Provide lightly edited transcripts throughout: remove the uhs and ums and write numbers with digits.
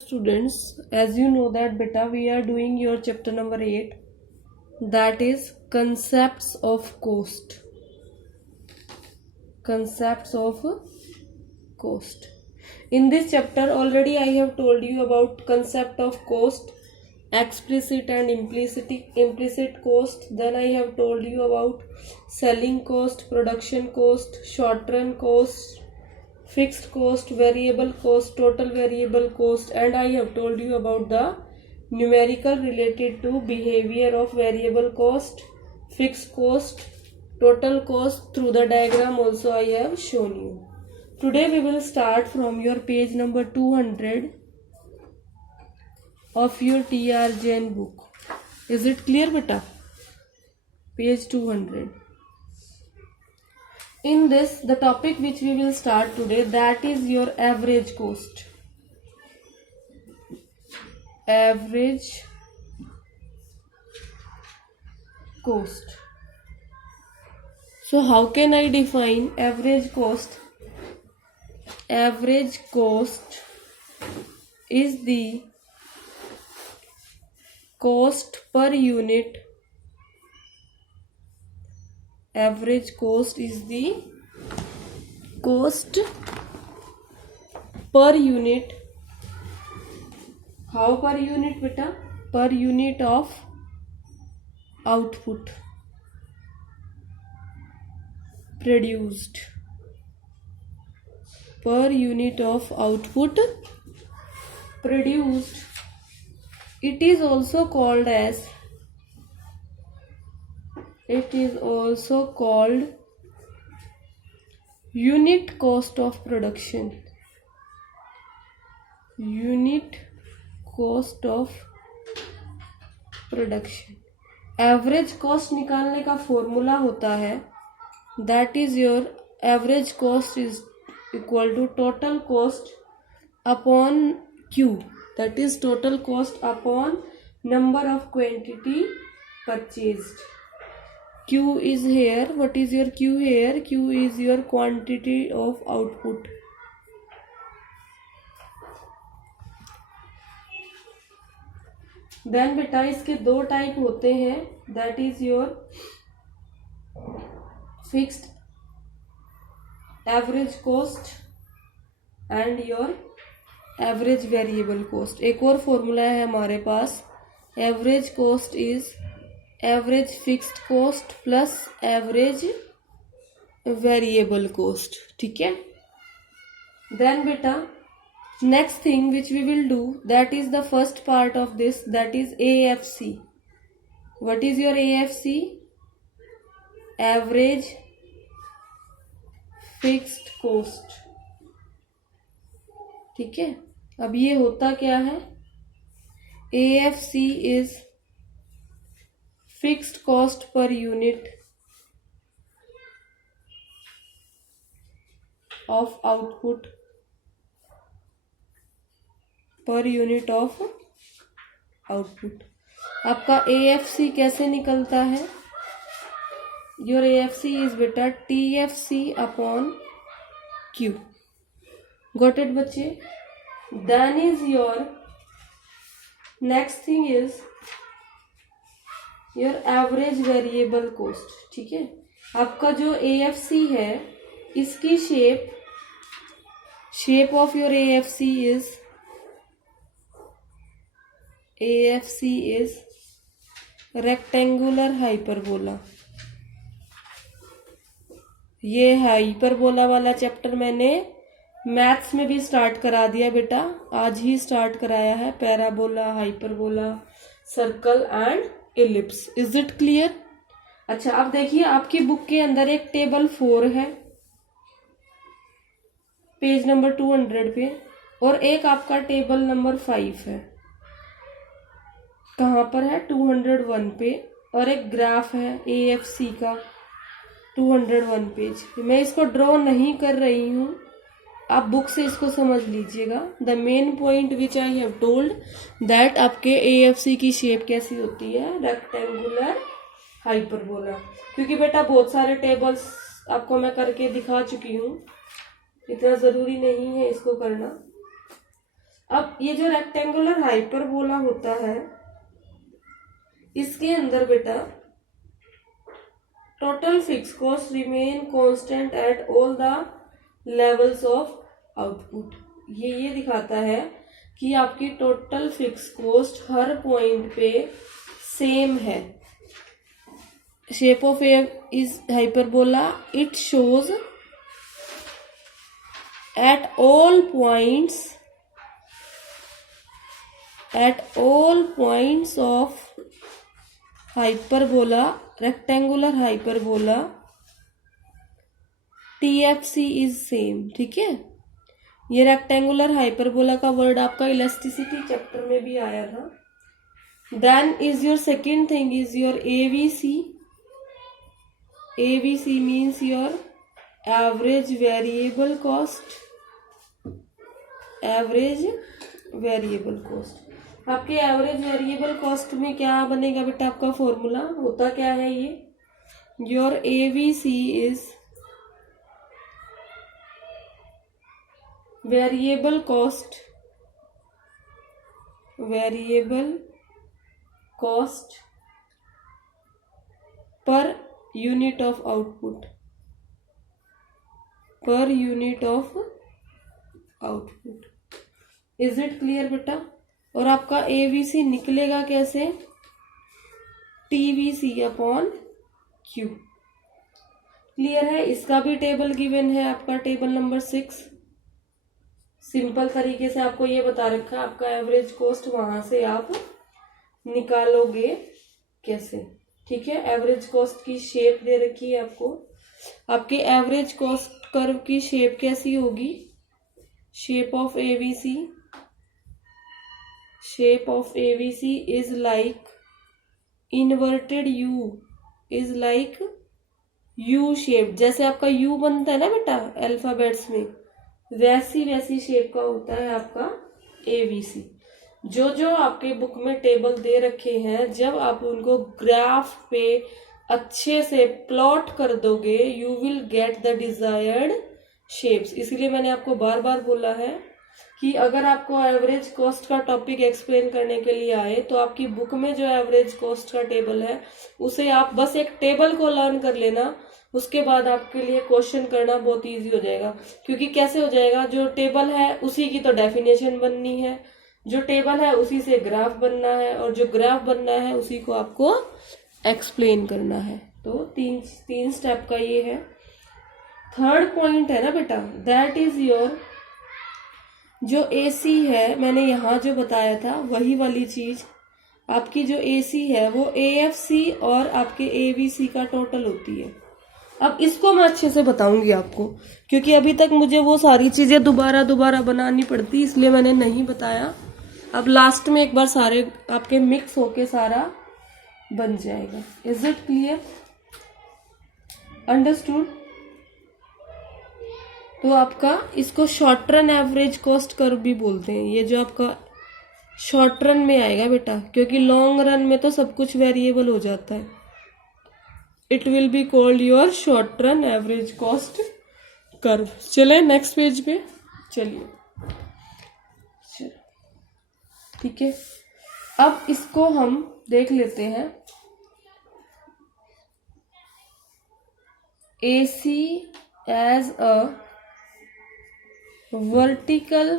Students, as you know that beta, we are doing your chapter number 8, that is concepts of cost. Concepts of cost. In this chapter already I have told you about concept of cost, explicit and implicit cost. Then I have told you about selling cost, production cost, short run cost, fixed cost, variable cost, total variable cost, and I have told you about the numerical related to behavior of variable cost, fixed cost, total cost. Through the diagram also I have shown you. Today we will start from your page number 200 of your TR Jain book. Is it clear beta? Page 200. In this, the topic which we will start today, that is your average cost. Average cost. So how can I define average cost? Average cost is the cost per unit. Average cost is the cost per unit. How per unit beta? Per unit of output produced. Per unit of output produced. It is also called unit cost of production. Unit cost of production. Average cost निकालने का formula होता है, that is your average cost is equal to total cost upon Q, that is total cost upon number of quantity purchased. Q is here. What is your Q here? Q is your quantity of output. Then बेटा इसके दो type होते हैं, that is your fixed average cost and your average variable cost. एक और formula है हमारे पास, average cost is average fixed cost plus average variable cost. ठीक है. देन बेटा next thing which we will do, that is the first part of this, that is AFC. What is your AFC? Average fixed cost. ठीक है. अब ये होता क्या है? AFC is fixed cost per unit of output, per unit of output. आपका AFC कैसे निकलता है? Your AFC is बेटा TFC upon Q. Got it बच्चे? Then is your next thing is your average variable cost. ठीक है. आपका जो AFC है, इसकी shape of your AFC is rectangular hyperbola. ये हाइपरबोला वाला चैप्टर मैंने मैथ्स में भी स्टार्ट करा दिया बेटा, आज ही स्टार्ट कराया है. Parabola, hyperbola, circle and ellipse. Is it clear? अच्छा, अब देखिए आपकी बुक के अंदर एक टेबल 4 है पेज नंबर 200 पे, और एक आपका टेबल नंबर 5 है. कहाँ पर है? 201 पे. और एक ग्राफ है AFC का 201 पेज. मैं इसको ड्रॉ नहीं कर रही हूँ, आप बुक से इसको समझ लीजिएगा. The main point which I have told that आपके AFC की शेप कैसी होती है? Rectangular hyperbola. क्योंकि बेटा बहुत सारे टेबल्स आपको मैं करके दिखा चुकी हूँ, इतना ज़रूरी नहीं है इसको करना. अब ये जो रेक्टेंगुलर हाइपरबोला होता है, इसके अंदर बेटा total fix cost remain constant at all the levels of output. ये दिखाता है कि आपकी टोटल फिक्स कॉस्ट हर पॉइंट पे सेम है। Shape of A is hyperbola, it shows at all points of hyperbola, rectangular hyperbola, TFC is same। ठीक है, ये रेक्टेंगुलर हाइपरबोला का वर्ड आपका इलास्टिसिटी चैप्टर में भी आया था। Then is your second thing is your AVC। AVC means your average variable cost. Average variable cost, आपके एवरेज वेरिएबल कॉस्ट में क्या बनेगा बेटा, आपका फॉर्मूला होता क्या है ये, your AVC is variable cost per unit of output, is it clear बेटा। और आपका AVC निकलेगा कैसे, TVC अपॉन Q। क्लियर है, इसका भी टेबल गिवन है आपका, टेबल नंबर 6। सिंपल तरीके से आपको ये बता रखा है आपका एवरेज कॉस्ट, वहां से आप निकालोगे कैसे। ठीक है, एवरेज कॉस्ट की शेप दे रखी है आपको। आपके एवरेज कॉस्ट कर्व की शेप कैसी होगी, shape of AVC is like inverted U, is like U shape। जैसे आपका U बनता है ना बेटा अल्फाबेट्स में, वैसी शेप का होता है आपका AVC। जो आपके बुक में टेबल दे रखे हैं, जब आप उनको ग्राफ पे अच्छे से प्लॉट कर दोगे, you will get the desired shapes. इसीलिए मैंने आपको बार बार बोला है कि अगर आपको एवरेज कॉस्ट का टॉपिक एक्सप्लेन करने के लिए आए, तो आपकी बुक में जो एवरेज कॉस्ट का टेबल है, उसे आप बस एक टेबल को लर्न कर लेना, उसके बाद आपके लिए क्वेश्चन करना बहुत इजी हो जाएगा। क्योंकि कैसे हो जाएगा, जो टेबल है उसी की तो डेफिनेशन बननी है, जो टेबल है उसी से ग्राफ बनना है, और जो ग्राफ बनना है उसी को आपको एक्सप्लेन करना है। तो तीन स्टेप का ये है। थर्ड पॉइंट है ना बेटा, दैट इज योर जो AC है, मैंने यहाँ जो बताया था वही वाली चीज, आपकी जो AC है वो AFC और आपके AVC का टोटल होती है। अब इसको मैं अच्छे से बताऊंगी आपको, क्योंकि अभी तक मुझे वो सारी चीजें दोबारा बनानी पड़ती, इसलिए मैंने नहीं बताया। अब लास्ट में एक बार सारे आपके मिक्स होके सारा बन जाएगा। Is it clear, understood. तो आपका इसको short run average cost curve भी बोलते हैं, ये जो आपका शॉर्ट रन में आएगा बेटा, क्योंकि लॉन्ग रन में तो सब कुछ वेरिएबल हो जाता है। It will be called your short run average cost curve. चले नेक्स्ट पेज पे, चलिए ठीक है। अब इसको हम देख लेते हैं, AC as a vertical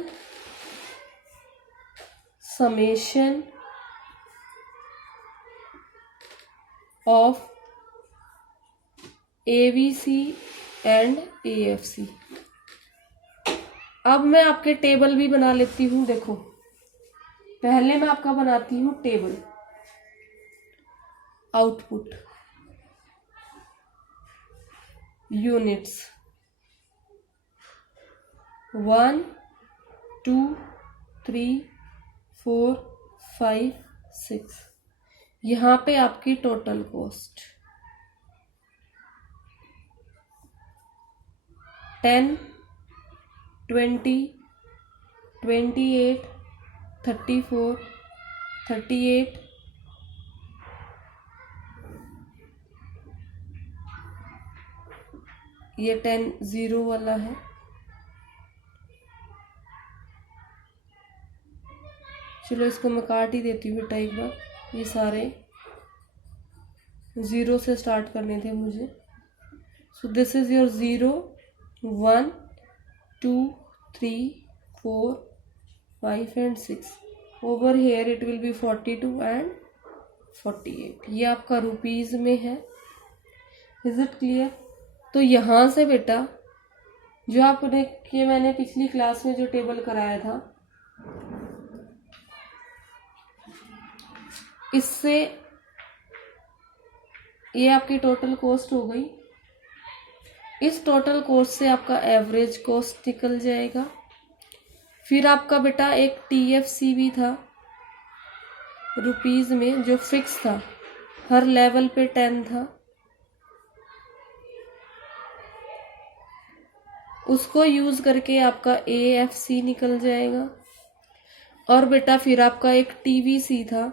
summation of AVC and AFC। अब मैं आपके टेबल भी बना लेती हूँ। देखो, पहले मैं आपका बनाती हूँ टेबल, आउटपुट, यूनिट्स 1 2 3 4 5 6, यहाँ पे आपकी टोटल कॉस्ट 10 20 28 34 38, ये 10 0 वाला है, चलो इसको मैं काट ही देती हूँ बेटा एक बार, ये सारे 0 से स्टार्ट करने थे मुझे। सो this is your 0 1 2 3 4 5 and 6। Over here it will be 42 and 48। ये आपका रुपीज में है। Is it clear? तो यहाँ से बेटा जो आपने कि मैंने पिछली क्लास में जो टेबल कराया था, इससे ये आपकी टोटल कॉस्ट हो गई। इस टोटल कॉस्ट से आपका एवरेज कॉस्ट निकल जाएगा। फिर आपका बेटा एक TFC भी था रुपीज में, जो फिक्स था, हर लेवल पे 10 था। उसको यूज करके आपका AFC निकल जाएगा। और बेटा फिर आपका एक TVC था।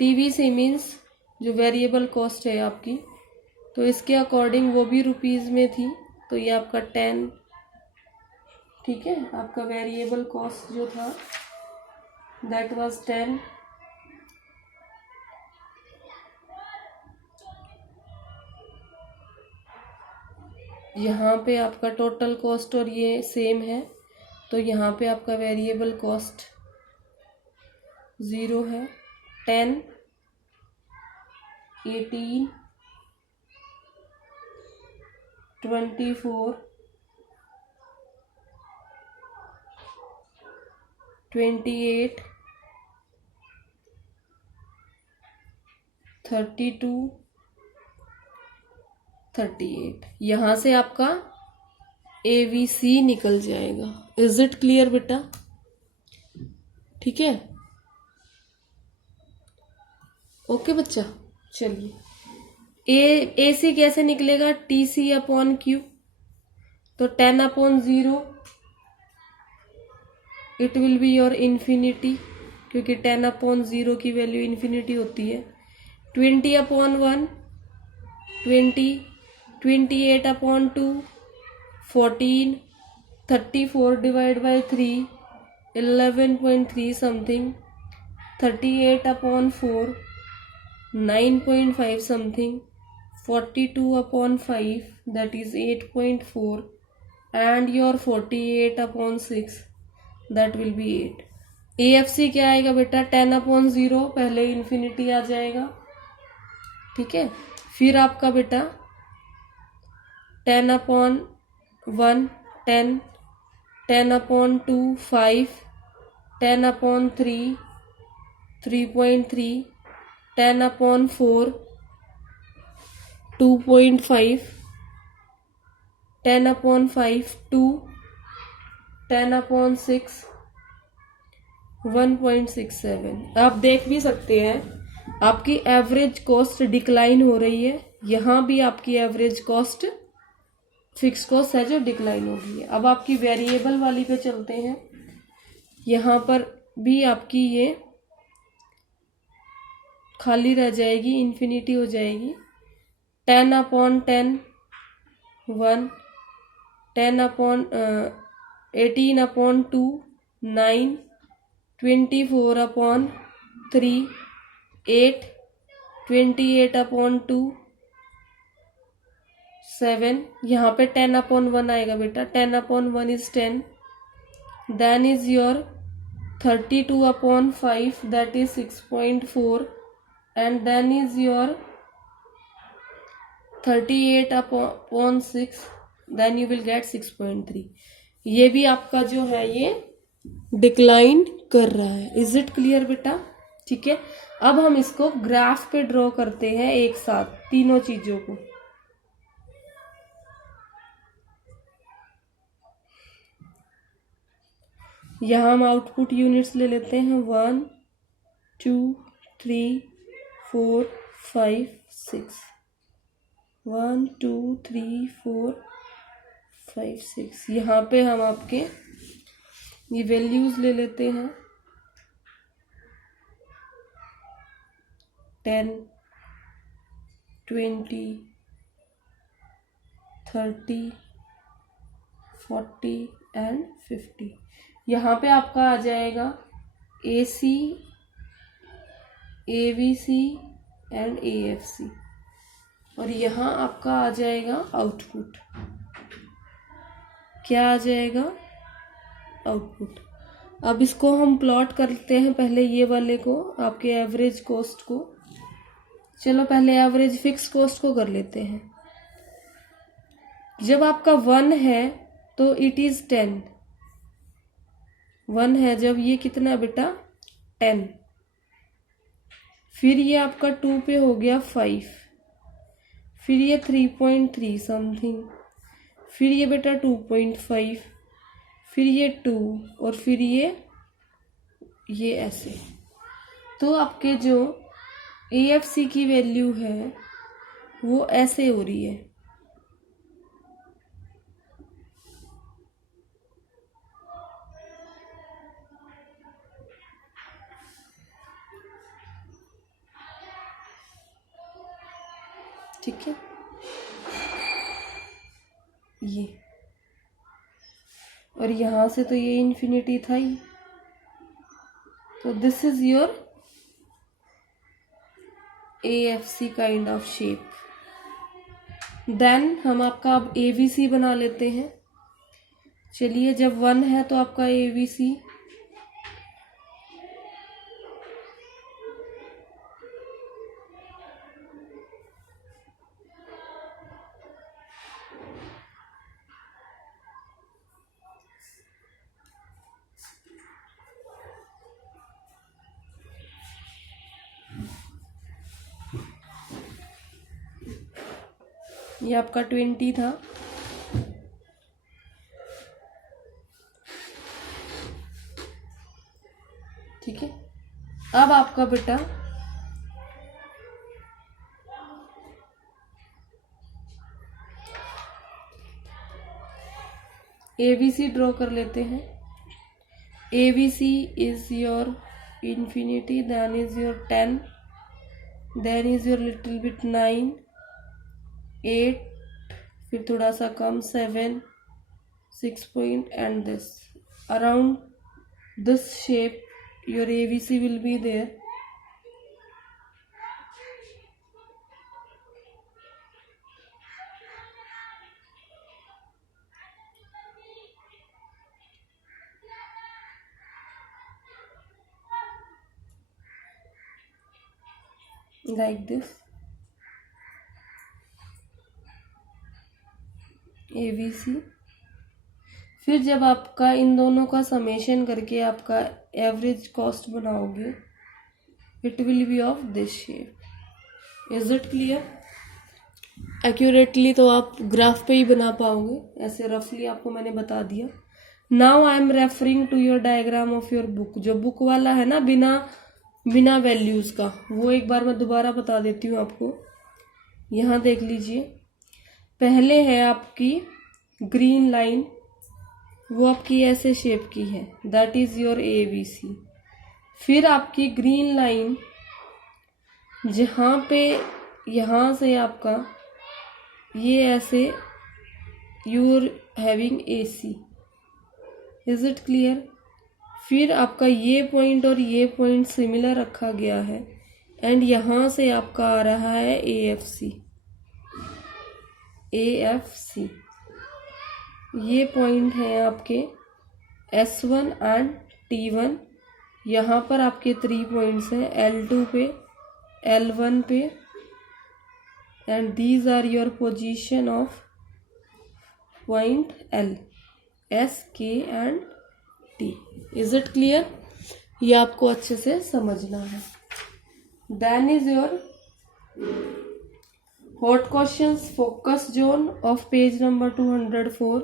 TVC मीन्स जो वेरिएबल कॉस्ट है आपकी, तो इसके अकॉर्डिंग वो भी रुपीज में थी, तो ये आपका 10, ठीक है। आपका वेरिएबल कॉस्ट जो था दैट वाज 10। यहाँ पे आपका टोटल कॉस्ट और ये सेम है, तो यहाँ पे आपका वेरिएबल कॉस्ट 0 है। 10 18 24 28 32 38। यहाँ से आपका AVC निकल जाएगा। इज इट क्लियर बेटा? ठीक है, ओके बच्चा। चलिए AC कैसे निकलेगा? TC upon Q। तो 10 upon 0 it will be your infinity, क्योंकि 10 अपॉन 0 की वैल्यू इन्फिनिटी होती है। 20 upon 1 20, 28 upon 2 14, 34 divide by 3 11.3 something, 38 upon 4 9.5 something, 42 upon 5 that is 8.4 and your 48 upon 6 that will be 8। AFC क्या आएगा बेटा? 10 upon 0, पहले इन्फिनिटी आ जाएगा, ठीक है। फिर आपका बेटा 10 upon 1 10, 10 upon 2 5, 10 upon 3 3.3, 10 upon 4 2.5, 10 upon 5 2, 10 upon 6 1.67। आप देख भी सकते हैं आपकी एवरेज कॉस्ट डिक्लाइन हो रही है। यहाँ भी आपकी एवरेज कॉस्ट फिक्स कॉस्ट है जो डिक्लाइन हो गई है। अब आपकी वेरिएबल वाली पे चलते हैं। यहाँ पर भी आपकी ये खाली रह जाएगी, इन्फिनिटी हो जाएगी। 10 upon 10 1, 10 upon 18 upon 2 9, 24 upon 3 8, 28 upon 2 7। यहाँ पे 10 अपॉन 1 आएगा बेटा। 10 upon 1 is 10, then is your 32 upon 5 that is 6.4 and then is your 38 upon 6 then you will get 6.3। ये भी आपका जो है ये डिक्लाइन कर रहा है। इज इट क्लियर बेटा? ठीक है, अब हम इसको ग्राफ पे ड्रॉ करते हैं एक साथ तीनों चीजों को। यहां हम आउटपुट यूनिट्स ले लेते हैं 1 2 3 4 5 6, 1 2 3 4 5 6। यहाँ पे हम आपके ये वैल्यूज ले लेते हैं 10 20 30 40 एंड 50। यहाँ पे आपका आ जाएगा AC, AVC एंड AFC, और यहाँ आपका आ जाएगा आउटपुट। क्या आ जाएगा? आउटपुट। अब इसको हम प्लॉट करते हैं, पहले ये वाले को, आपके एवरेज कॉस्ट को। चलो पहले एवरेज फिक्स कॉस्ट को कर लेते हैं। जब आपका 1 है तो इट इज 10। 1 है जब, ये कितना बेटा? 10। फिर ये आपका 2 पे हो गया 5, फिर ये 3.3 समथिंग, फिर ये बेटा 2.5, फिर ये 2, और फिर ये ऐसे। तो आपके जो AFC की वैल्यू है वो ऐसे हो रही है। ठीक है, ये, और यहां से तो ये इन्फिनिटी था ही। तो this is your AFC kind of shape. Then हम आपका अब AVC बना लेते हैं। चलिए, जब 1 है तो आपका AVC, ये आपका 20 था। ठीक है, अब आपका बेटा AVC ड्रॉ कर लेते हैं। AVC is your infinity, then is your 10, then is your little bit 9, 8, फिर थोड़ा सा कम 7, 6 point, and this. Around this shape your AVC will be there. Like this, AVC। फिर जब आपका इन दोनों का समेशन करके आपका एवरेज कॉस्ट बनाओगे, it will be of this shape. Is it clear? Accurately तो आप ग्राफ पे ही बना पाओगे, ऐसे रफली आपको मैंने बता दिया। Now I am referring to your diagram of your book. जो बुक वाला है ना, बिना वैल्यूज का, वो एक बार मैं दोबारा बता देती हूँ आपको। यहाँ देख लीजिए, पहले है आपकी ग्रीन लाइन, वो आपकी ऐसे शेप की है, दैट इज योर AVC। फिर आपकी ग्रीन लाइन जहाँ पे, यहाँ से आपका ये ऐसे, you are having AC। Is it clear? फिर आपका ये पॉइंट और ये पॉइंट सिमिलर रखा गया है, एंड यहाँ से आपका आ रहा है AFC। ये पॉइंट है आपके S1 एंड T1। यहाँ पर आपके 3 पॉइंट्स हैं, L2 पे, L1 पे, and these are your position of point L, S, K and T। Is it clear? ये आपको अच्छे से समझना है। Then is your hot questions focus zone of page number 204।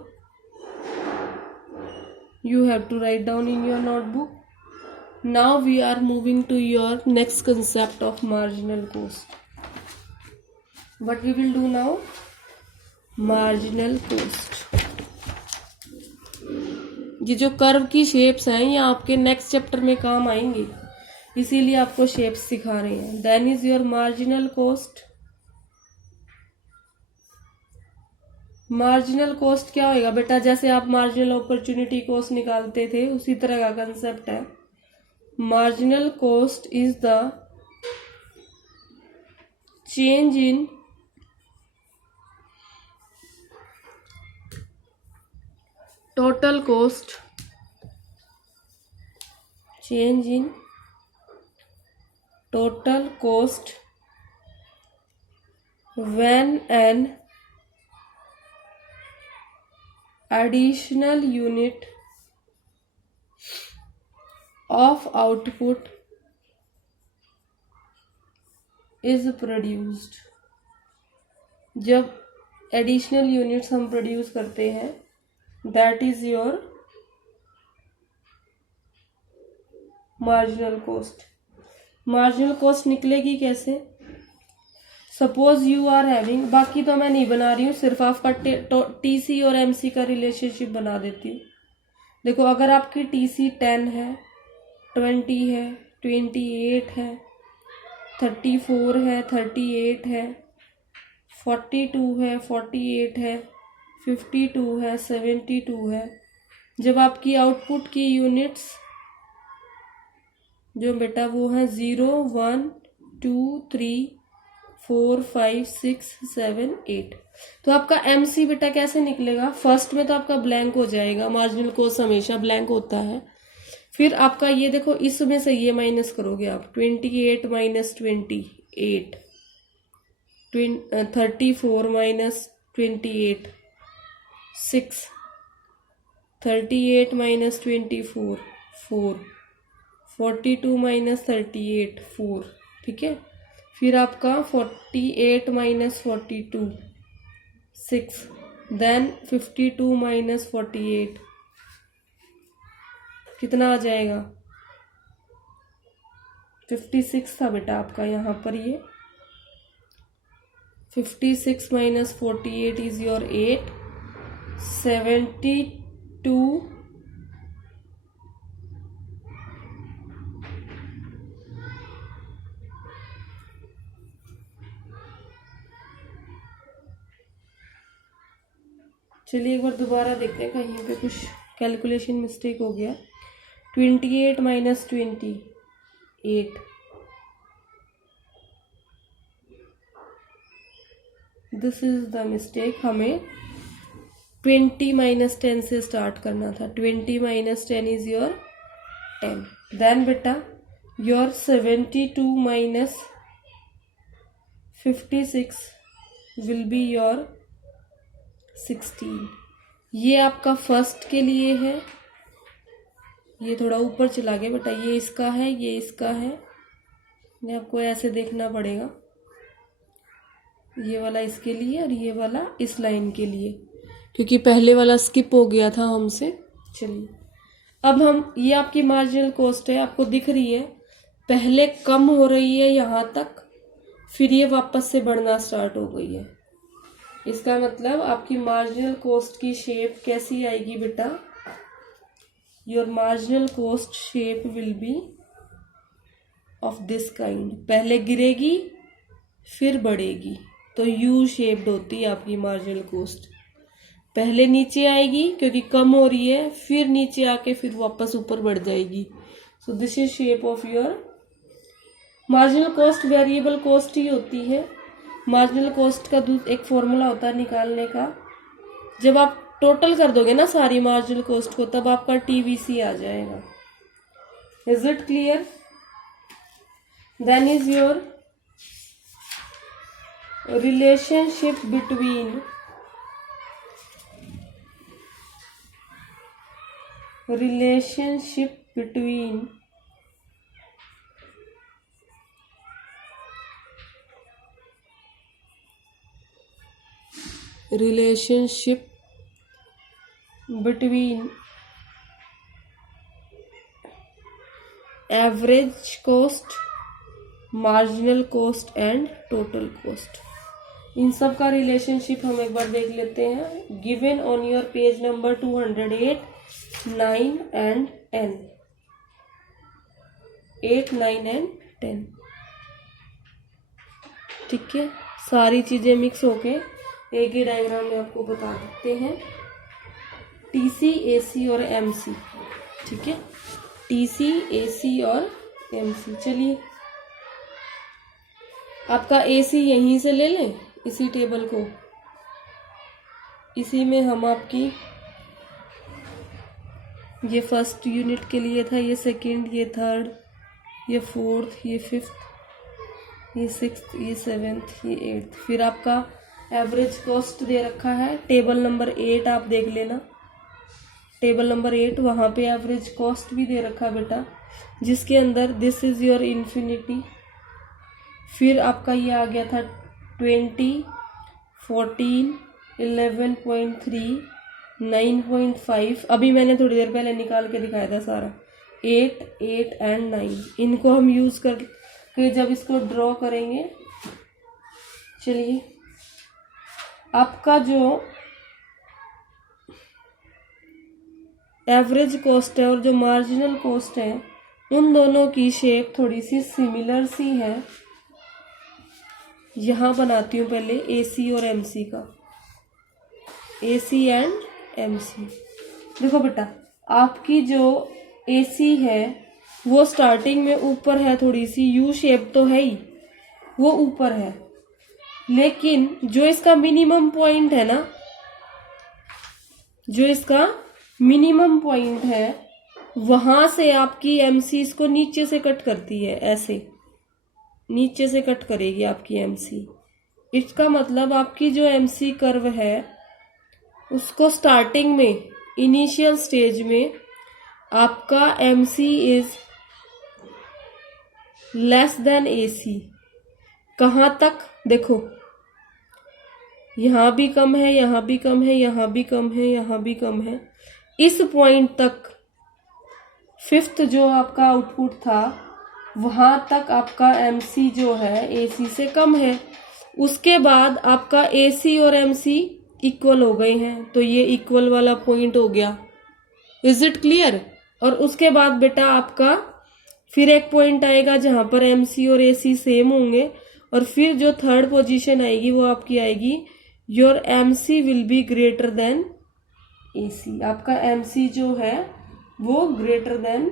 You have to write down in your notebook. Now we are moving to your next concept of marginal cost. What we will do now? Marginal cost. ये जो curve की shapes हैं, ये आपके next chapter में काम आएंगे, इसीलिए आपको शेप्स सिखा रहे हैं। Then is your marginal cost. Marginal cost क्या होगा बेटा? जैसे आप मार्जिनल अपॉर्चुनिटी कॉस्ट निकालते थे, उसी तरह का कंसेप्ट है। marginal cost is the change in total cost, change in total cost when an additional unit of output is produced. जब एडिशनल यूनिट्स हम प्रोड्यूस करते हैं, that is your marginal cost. Marginal cost निकलेगी कैसे? Suppose you are having, बाकी तो मैं नहीं बना रही हूँ, सिर्फ आपका टीसी और एमसी का रिलेशनशिप बना देती हूँ. देखो, अगर आपकी टीसी 10 है, 20 है, 28 है, 34 है, 38 है, 42 है, 48 है, 52 है, 72 है. जब आपकी आउटपुट की यूनिट्स जो बेटा वो है 0, 1, 2, 3, 4, 5, 6, 7, 8, तो आपका एमसी बेटा कैसे निकलेगा? फर्स्ट में तो आपका ब्लैंक हो जाएगा, मार्जिनल कॉस्ट हमेशा ब्लैंक होता है. फिर आपका ये देखो, इसमें से ये माइनस करोगे आप, 28 माइनस 28, 34 माइनस 28, 6, 38 माइनस 24, 4, 42 माइनस 38, 4. ठीक है. फिर आपका 48 माइनस 42, 6, देन 52 माइनस 48, कितना आ जाएगा? 56 था बेटा आपका यहाँ पर. ये 56 माइनस 48 इज योर 8, 72. चलिए एक बार दोबारा देखते हैं, कहीं पे कुछ कैलकुलेशन मिस्टेक हो गया. 28 minus 28, this is the mistake. हमें 20 माइनस 10 से स्टार्ट करना था. 20 माइनस 10 इज योर 10. देन बेटा your 72 minus 56 will be your 16. ये आपका फर्स्ट के लिए है. ये थोड़ा ऊपर चला गया बेटा, ये इसका है, ये इसका है. ये आपको ऐसे देखना पड़ेगा, ये वाला इसके लिए और ये वाला इस लाइन के लिए, क्योंकि पहले वाला स्किप हो गया था हमसे. चलिए अब हम, ये आपकी मार्जिनल कॉस्ट है, आपको दिख रही है, पहले कम हो रही है यहाँ तक, फिर ये वापस से बढ़ना स्टार्ट हो गई है. इसका मतलब आपकी मार्जिनल कॉस्ट की शेप कैसी आएगी बेटा? Your marginal cost shape will be of this kind. पहले गिरेगी फिर बढ़ेगी, तो यू शेप्ड होती है आपकी मार्जिनल कॉस्ट. पहले नीचे आएगी क्योंकि कम हो रही है, फिर नीचे आके फिर वापस ऊपर बढ़ जाएगी. So this is shape of your marginal cost. Variable cost ही होती है. मार्जिनल कॉस्ट का एक फॉर्मूला होता है निकालने का. जब आप टोटल कर दोगे ना सारी मार्जिनल कॉस्ट को, तब आपका टीवीसी आ जाएगा. Is it clear? Then is your relationship between average cost, marginal cost and total cost. इन सब का रिलेशनशिप हम एक बार देख लेते हैं. Given on your page number 208, 9 and 10. 8, 9 and 10. ठीक है. सारी चीजें मिक्स होके एक ही डायग्राम में आपको बता देते हैं, टीसी, एसी और एमसी. ठीक है. टीसी, एसी और एमसी। चलिए आपका एसी यहीं से ले लें, इसी टेबल को, इसी में हम आपकी, ये फर्स्ट यूनिट के लिए था, ये सेकंड, ये थर्ड, ये फोर्थ, ये फिफ्थ, ये सिक्स्थ, ये सेवेंथ, ये एट्थ, फिर आपका एवरेज कॉस्ट दे रखा है। टेबल नंबर 8 आप देख लेना, टेबल नंबर 8, वहाँ पे एवरेज कॉस्ट भी दे रखा बेटा, जिसके अंदर दिस इज योर इन्फिनिटी। फिर आपका ये आ गया था 20, 14, 11.3, 9.5, अभी मैंने थोड़ी देर पहले निकाल के दिखाया था सारा, 8, 8 एंड 9। इनको हम यूज करके जब इसको ड्रॉ करेंगे, चलिए आपका जो एवरेज कॉस्ट है और जो मार्जिनल कॉस्ट है, उन दोनों की शेप थोड़ी सी सिमिलर सी है। यहाँ बनाती हूँ पहले एसी और एमसी का, एसी एंड एमसी। देखो बेटा, आपकी जो एसी है वो स्टार्टिंग में ऊपर है, थोड़ी सी यू शेप तो है ही, वो ऊपर है, लेकिन जो इसका मिनिमम पॉइंट है ना, जो इसका मिनिमम पॉइंट है, वहां से आपकी एमसी इसको नीचे से कट करती है, ऐसे नीचे से कट करेगी आपकी एमसी। इसका मतलब आपकी जो एमसी कर्व है उसको स्टार्टिंग में, इनिशियल स्टेज में आपका MC is less than AC. कहाँ तक? देखो यहाँ भी कम है, यहाँ भी कम है, यहाँ भी कम है, यहाँ भी कम है, इस पॉइंट तक, फिफ्थ जो आपका आउटपुट था वहां तक आपका एमसी जो है एसी से कम है। उसके बाद आपका एसी और एमसी इक्वल हो गए हैं, तो ये इक्वल वाला पॉइंट हो गया। Is it clear? और उसके बाद बेटा आपका फिर एक पॉइंट आएगा जहां पर एमसी और एसी सेम होंगे, और फिर जो थर्ड पोजीशन आएगी वो आपकी आएगी your MC will be greater than AC. आपका एमसी जो है वो ग्रेटर देन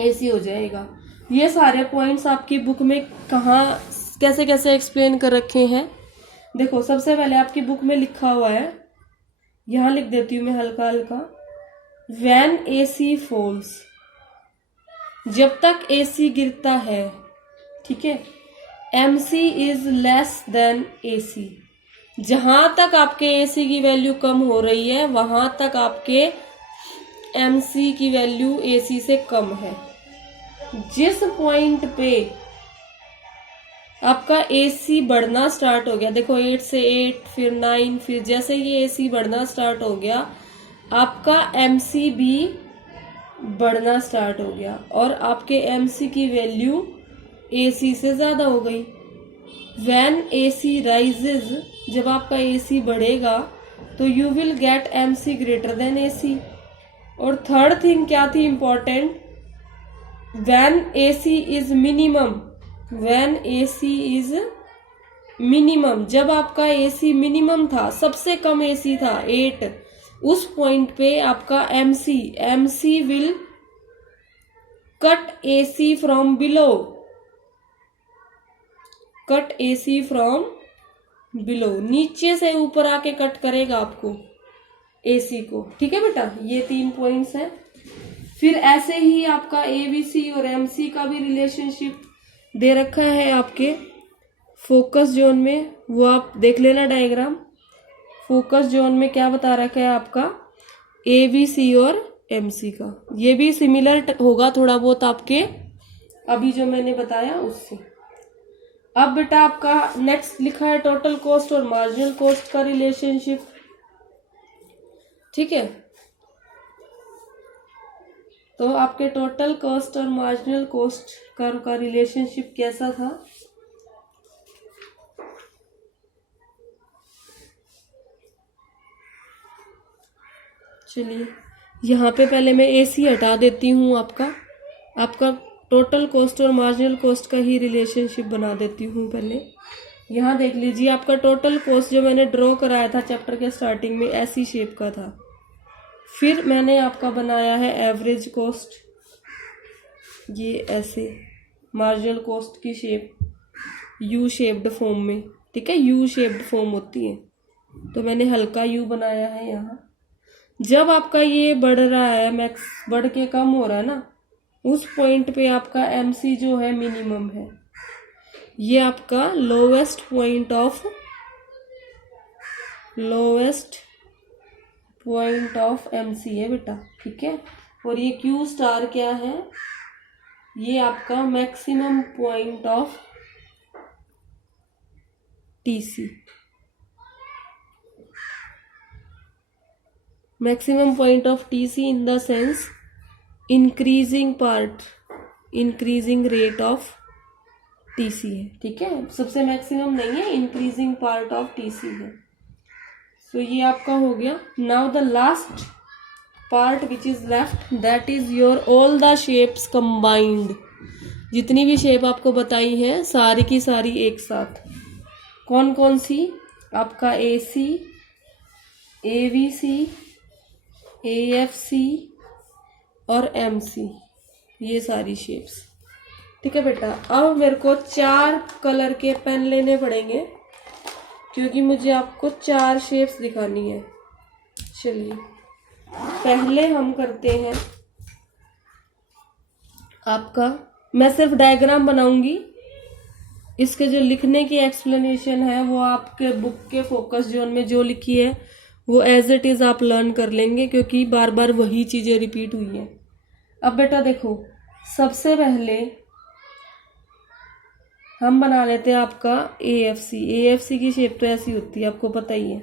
एसी हो जाएगा। ये सारे पॉइंट्स आपकी बुक में कहाँ कैसे कैसे एक्सप्लेन कर रखे हैं, देखो सबसे पहले आपकी बुक में लिखा हुआ है, यहां लिख देती हूँ मैं हल्का हल्का, व्हेन एसी फॉल्स, जब तक एसी गिरता है, ठीक है, MC is less than AC. जहां तक आपके एसी की वैल्यू कम हो रही है वहां तक आपके एमसी की वैल्यू एसी से कम है। जिस पॉइंट पे आपका एसी बढ़ना स्टार्ट हो गया, देखो 8 से 8, फिर 9, फिर जैसे ये एसी बढ़ना स्टार्ट हो गया आपका एमसी भी बढ़ना स्टार्ट हो गया, और आपके एमसी की वैल्यू एसी से ज्यादा हो गई। व्हेन एसी राइजेज, जब आपका एसी बढ़ेगा तो you will get MC greater than AC. और थर्ड थिंग क्या थी important, when AC is minimum, when AC is minimum, जब आपका एसी मिनिमम था, सबसे कम एसी था 8, उस पॉइंट पे आपका MC will cut AC from below, cut AC from below, नीचे से ऊपर आके कट करेगा आपको एसी को। ठीक है बेटा, ये 3 पॉइंट्स हैं। फिर ऐसे ही आपका एबीसी और एमसी का भी रिलेशनशिप दे रखा है आपके फोकस जोन में, वो आप देख लेना डायग्राम। फोकस जोन में क्या बता रखा है आपका एबीसी और एमसी का, ये भी सिमिलर होगा थोड़ा बहुत आपके अभी जो मैंने बताया उससे। अब बेटा आपका नेक्स्ट लिखा है टोटल कॉस्ट और मार्जिनल कॉस्ट का रिलेशनशिप। ठीक है, तो आपके टोटल कॉस्ट और मार्जिनल कॉस्ट का रिलेशनशिप कैसा था, चलिए यहाँ पे पहले मैं एसी हटा देती हूँ, आपका टोटल कॉस्ट और मार्जिनल कॉस्ट का ही रिलेशनशिप बना देती हूँ पहले। यहाँ देख लीजिए आपका टोटल कॉस्ट जो मैंने ड्रॉ कराया था चैप्टर के स्टार्टिंग में ऐसी शेप का था। फिर मैंने आपका बनाया है एवरेज कॉस्ट, ये ऐसे मार्जिनल कॉस्ट की शेप यू शेप्ड फॉर्म में, ठीक है, यू शेप्ड फॉर्म होती है, तो मैंने हल्का यू बनाया है यहाँ। जब आपका ये बढ़ रहा है, मैक्स बढ़ के कम हो रहा है ना, उस पॉइंट पे आपका एमसी जो है मिनिमम है। ये आपका लोवेस्ट पॉइंट ऑफ एमसी है बेटा, ठीक है। और ये क्यू स्टार क्या है, ये आपका maximum point of TC, maximum point of TC in the sense increasing rate of TC है, ठीक है। सबसे मैक्सिमम नहीं है, इंक्रीजिंग पार्ट ऑफ टीसी है। सो ये आपका हो गया। Now the last part which is left, that is your all the shapes combined. जितनी भी शेप आपको बताई है सारी की सारी एक साथ। कौन कौन सी? आपका AC, AVC, AFC और MC, ये सारी शेप्स, ठीक है बेटा। अब मेरे को 4 कलर के पेन लेने पड़ेंगे क्योंकि मुझे आपको 4 शेप्स दिखानी है। चलिए पहले हम करते हैं आपका, मैं सिर्फ डायग्राम बनाऊंगी, इसके जो लिखने की एक्सप्लेनेशन है वो आपके बुक के फोकस जोन में जो लिखी है वो एज इट इज आप लर्न कर लेंगे, क्योंकि बार बार वही चीजें रिपीट हुई हैं। अब बेटा देखो, सबसे पहले हम बना लेते हैं आपका AFC की शेप तो ऐसी होती है, आपको पता ही है,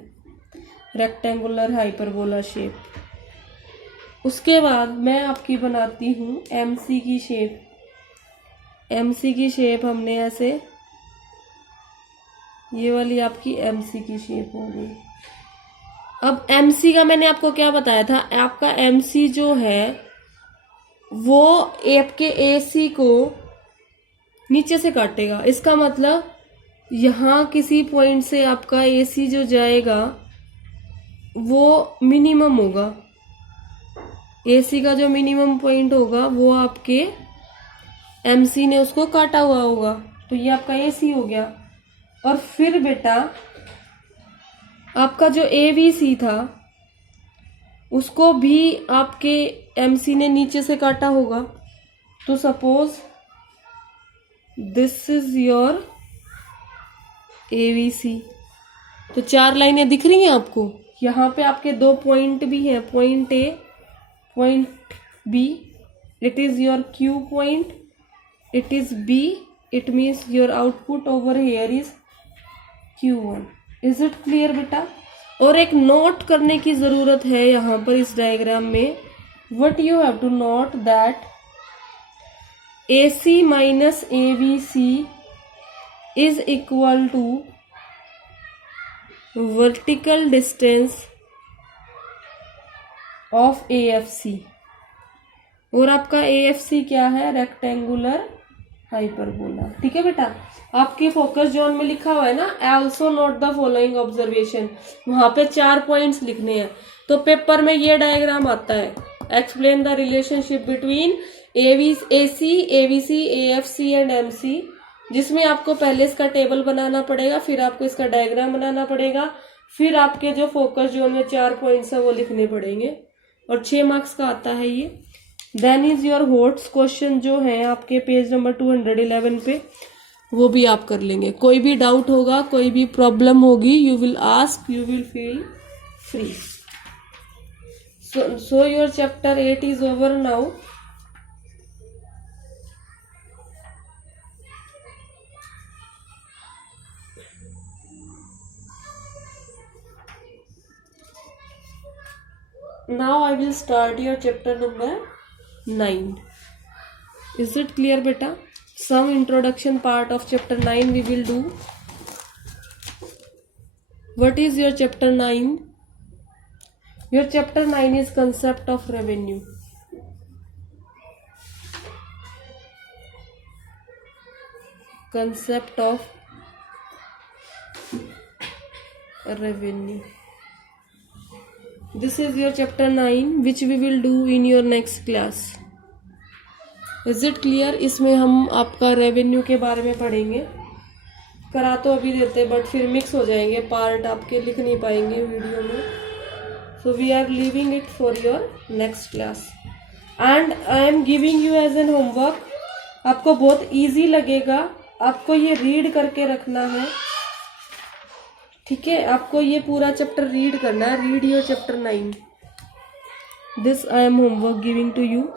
रेक्टेंगुलर हाइपरबोला शेप। उसके बाद मैं आपकी बनाती हूँ MC की शेप। MC की शेप हमने ऐसे, ये वाली आपकी MC की शेप हो गई। अब MC का मैंने आपको क्या बताया था, आपका MC जो है वो आपके AC को नीचे से काटेगा। इसका मतलब यहाँ किसी पॉइंट से आपका AC जो जाएगा वो मिनिमम होगा। AC का जो मिनिमम पॉइंट होगा वो आपके MC ने उसको काटा हुआ होगा, तो ये आपका AC हो गया। और फिर बेटा आपका जो AVC था उसको भी आपके MC ने नीचे से काटा होगा। तो suppose this is your AVC। तो 4 लाइनें दिख रही हैं आपको। यहाँ पे आपके 2 पॉइंट भी हैं, point A, point B। It is your Q point, it is B, it means your output over here is Q1. Is it clear बेटा? और एक नोट करने की जरूरत है यहाँ पर इस डायग्राम में। What you have to note that AC minus AVC is equal to vertical distance of AFC। और आपका AFC क्या है? रेक्टेंगुलर हाइपरबोला, ठीक है बेटा। आपके फोकस जोन में लिखा हुआ है ना, also note the following observation, वहां पे 4 पॉइंट्स लिखने हैं। तो पेपर में ये डायग्राम आता है, explain the relationship between AC, AVC, AFC and MC, जिसमें आपको पहले इसका टेबल बनाना पड़ेगा, फिर आपको इसका डायग्राम बनाना पड़ेगा, फिर आपके जो फोकस जोन में 4 पॉइंट्स है वो लिखने पड़ेंगे, और 6 मार्क्स का आता है ये। Then is your HOTS question जो है आपके पेज नंबर 211 पे, वो भी आप कर लेंगे। कोई भी डाउट होगा, कोई भी प्रॉब्लम होगी, you will ask, you will feel free. So your chapter 8 is over now. Now I will start your chapter number 9. Is it clear beta? Some introduction part of chapter 9 we will do. What is your chapter 9? Your chapter 9 is concept of revenue. Concept of revenue. This is your chapter 9 which we will do in your next class. Is it clear? इसमें हम आपका revenue के बारे में पढ़ेंगे। करा तो अभी देते बट फिर मिक्स हो जाएंगे, पार्ट आपके लिख नहीं पाएंगे वीडियो में। So we are leaving it for your next class and I am giving you as an homework. आपको बहुत इजी लगेगा, आपको ये रीड करके रखना है, ठीक है? आपको ये पूरा चैप्टर रीड करना है। Read your chapter 9। This I am homework giving to you.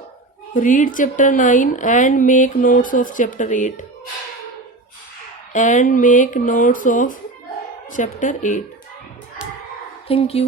Read chapter 9 and make notes of chapter 8. And make notes of chapter 8. Thank you.